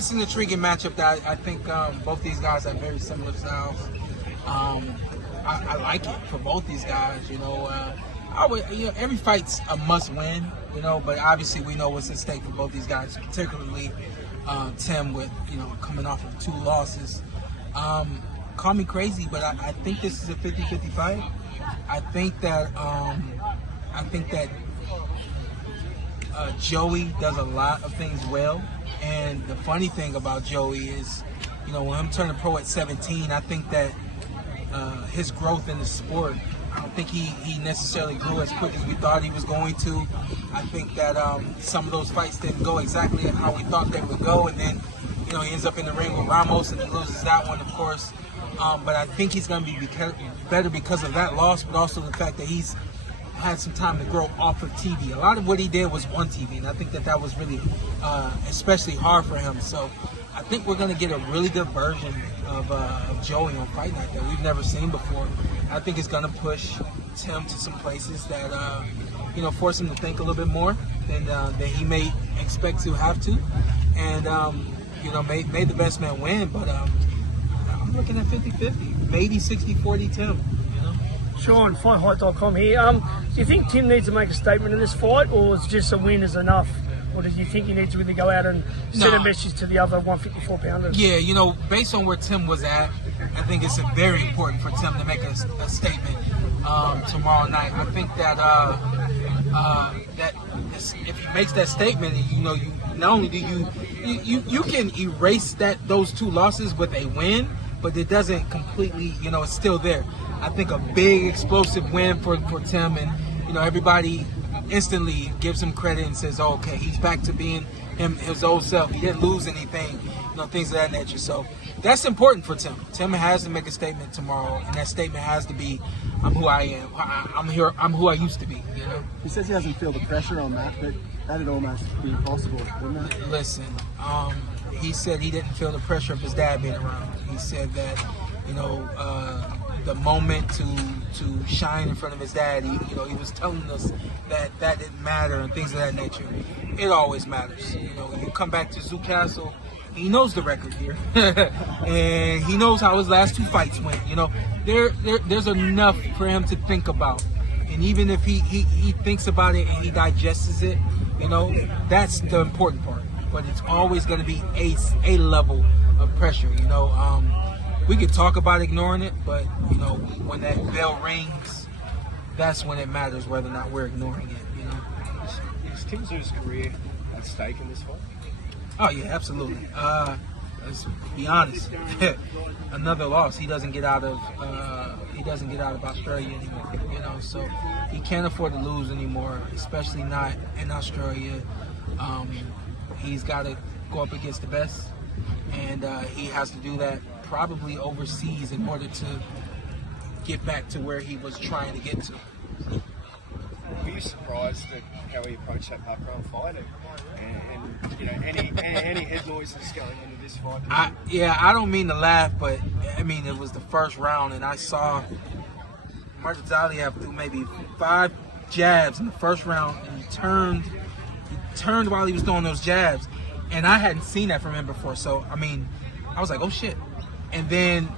it's an intriguing matchup that I think both these guys have very similar styles. I like it for both these guys. Every fight's a must-win. But obviously we know what's at stake for both these guys, particularly Tim with coming off of 2 losses. Call me crazy, but I think this is a 50-50 fight. I think that Joey does a lot of things well, and the funny thing about Joey is, when him turning pro at 17, I think that his growth in the sport, I don't think he necessarily grew as quick as we thought he was going to. I think that some of those fights didn't go exactly how we thought they would go, and then he ends up in the ring with Ramos and he loses that one, of course. But I think he's going to be better because of that loss, but also the fact that he's had some time to grow off of TV. A lot of what he did was on TV, and I think that was really especially hard for him. So I think we're going to get a really good version of Joey on Fight Night that we've never seen before. I think it's going to push Tim to some places that force him to think a little bit more than he may expect to have to, and may the best man win. But I'm looking at 50-50, maybe 60-40 Tim. Shawn, FightHype.com here. Do you think Tim needs to make a statement in this fight, or is just a win is enough? Or do you think he needs to really go out and send a message to the other 154-pounders? Yeah, based on where Tim was at, I think it's very important for Tim to make a statement tomorrow night. I think that if he makes that statement, you not only do you can erase those 2 losses with a win, but it doesn't completely, it's still there. I think a big explosive win for Tim, and everybody instantly gives him credit and says, oh, okay, he's back to being his old self. He didn't lose anything, things of that nature. So that's important for Tim. Tim has to make a statement tomorrow, and that statement has to be, I'm who I am. I'm here. I'm who I used to be. He says he doesn't feel the pressure on that, but that'd almost be impossible, wouldn't it? Listen, he said he didn't feel the pressure of his dad being around. He said that, the moment to shine in front of his dad, he was telling us that didn't matter and things of that nature. It always matters. You come back to Zoo Castle, he knows the record here, and he knows how his last 2 fights went. There's enough for him to think about, and even if he thinks about it and he digests it, that's the important part. But it's always going to be a level of pressure. We could talk about ignoring it, but when that bell rings, that's when it matters whether or not we're ignoring it. Is Tim Tszyu's career at stake in this fight? Oh yeah, absolutely. Let's be honest. Another loss, he doesn't get out of Australia anymore. So he can't afford to lose anymore, especially not in Australia. He's got to go up against the best, and he has to do that probably overseas in order to get back to where he was trying to get to. Were you surprised at how he approached that background fight, and any head noises going into this fight? I don't mean to laugh, but it was the first round, and I saw Martindale threw maybe 5 jabs in the first round, and he turned while he was throwing those jabs, and I hadn't seen that from him before. So I was like, oh shit. And then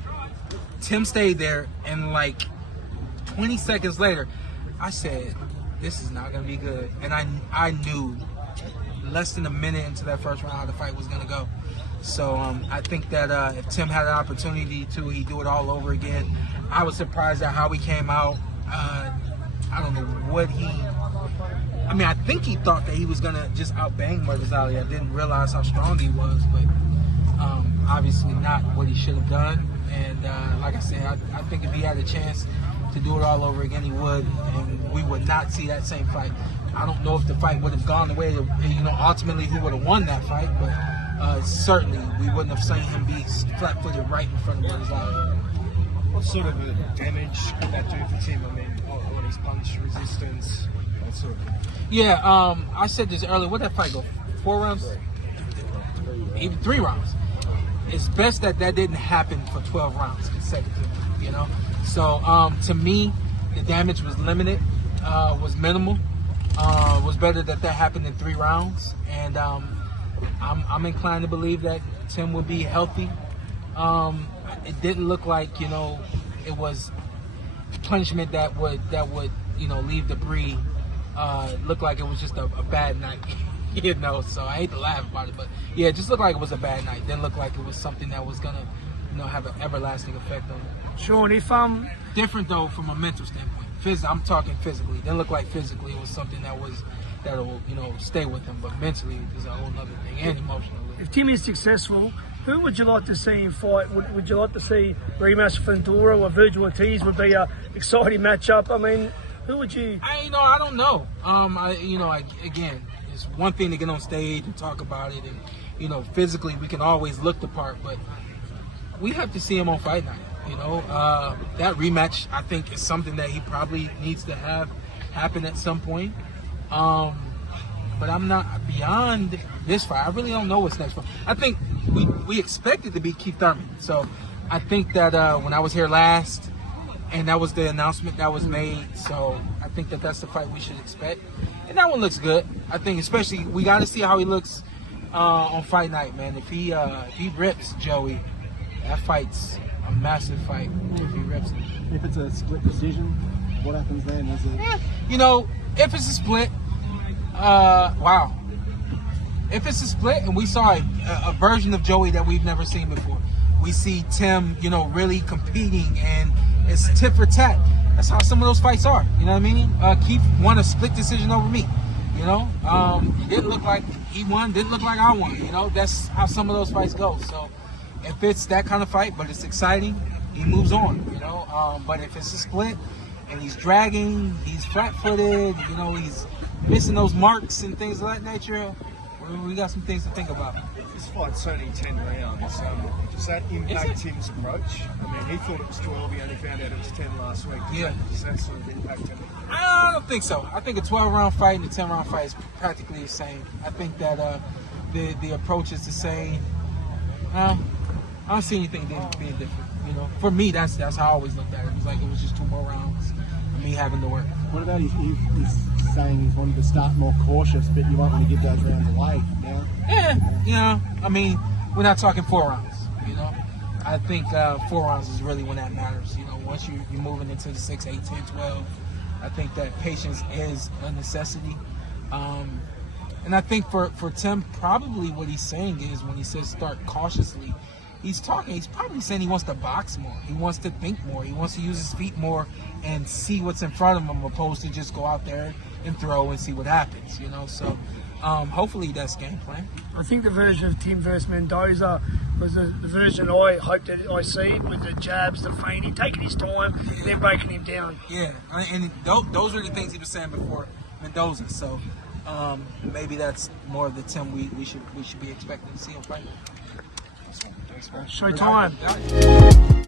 Tim stayed there, and like 20 seconds later, I said, this is not going to be good. And I knew less than a minute into that first round how the fight was going to go. So I think that if Tim had an opportunity to, he'd do it all over again. I was surprised at how he came out. I don't know what I think he thought that he was going to just outbang Martindale. I didn't realize how strong he was, but obviously not what he should have done. And like I said, I think if he had a chance to do it all over again, he would, and we would not see that same fight. I don't know if the fight would have gone the way, ultimately who would have won that fight, but certainly we wouldn't have seen him be flat-footed right in front of Martindale. What sort of damage could that do for Tim? On his punch resistance, that sort of thing. Yeah, I said this earlier. What did that fight go? 4 rounds? Even 3 rounds. It's best that didn't happen for 12 rounds consecutively, So to me, the damage was limited, was minimal. Was better that happened in 3 rounds. And I'm inclined to believe that Tim will be healthy. It didn't look like, you know, it was punishment that would you know, leave debris. Looked like it was just a bad night. You know, so I hate to laugh about it, but yeah, it just looked like it was a bad night. Didn't look like it was something that was gonna, you know, have an everlasting effect on it. Shawn, if Different though from a mental standpoint. I'm talking physically. Didn't look like physically it was something that'll, you know, stay with him, but mentally is a whole other thing, and emotionally. if Tim is successful, who would you like to see him fight? Would you like to see rematch Fundora or Virgil Ortiz? Would be a exciting matchup. I mean, who would you? I don't know. Again, it's one thing to get on stage and talk about it, and you know, physically we can always look the part, but we have to see him on fight night. You know, that rematch I think is something that he probably needs to have happen at some point. But I'm not beyond this fight. I really don't know what's next. I think we expect it to be Keith Thurman. So I think that when I was here last, and that was the announcement that was made. So I think that that's the fight we should expect. And that one looks good. I think especially we got to see how he looks on fight night, man. If he rips Joey, that fight's a massive fight if he rips him. If it's a split decision, what happens then? Is it? You know, if it's a split, wow. If it's a split and we saw a version of Joey that we've never seen before, we see Tim, you know, really competing and it's tit for tat. That's how some of those fights are. You know what I mean? Keith won a split decision over me. You know, it didn't look like he won. Didn't look like I won. You know, that's how some of those fights go. So if it's that kind of fight, but it's exciting, he moves on. You know, but if it's a split and he's dragging, he's flat-footed, you know, he's missing those marks and things of that nature, we got some things to think about. This fight's only 10 rounds. Does that impact Tim's approach? I mean, he thought it was 12. He only found out it was 10 last week. Does that sort of impact him? I don't think so. I think a 12-round fight and a 10-round fight is practically the same. I think that the approach is the same. I don't see anything being different. You know, for me, that's how I always looked at it. It was like it was just 2 more rounds of me having to work. What about he's saying he's wanted to start more cautious, but you won't want to give those rounds away? Yeah. Yeah, you know, I mean, we're not talking 4 rounds. You know, I think 4 rounds is really when that matters. You know, once you're moving into the 6, 8, 10, 12, I think that patience is a necessity. And I think for Tim, probably what he's saying is when he says start cautiously, he's probably saying he wants to box more. He wants to think more. He wants to use his feet more and see what's in front of him opposed to just go out there and throw and see what happens, you know. So hopefully that's game plan. I think the version of Tim versus Mendoza was the version I hoped that I see with the jabs, the feinting, taking his time, and then breaking him down. Yeah, and those are the things he was saying before Mendoza. So maybe that's more of the Tim we should be expecting to see him fight. Showtime.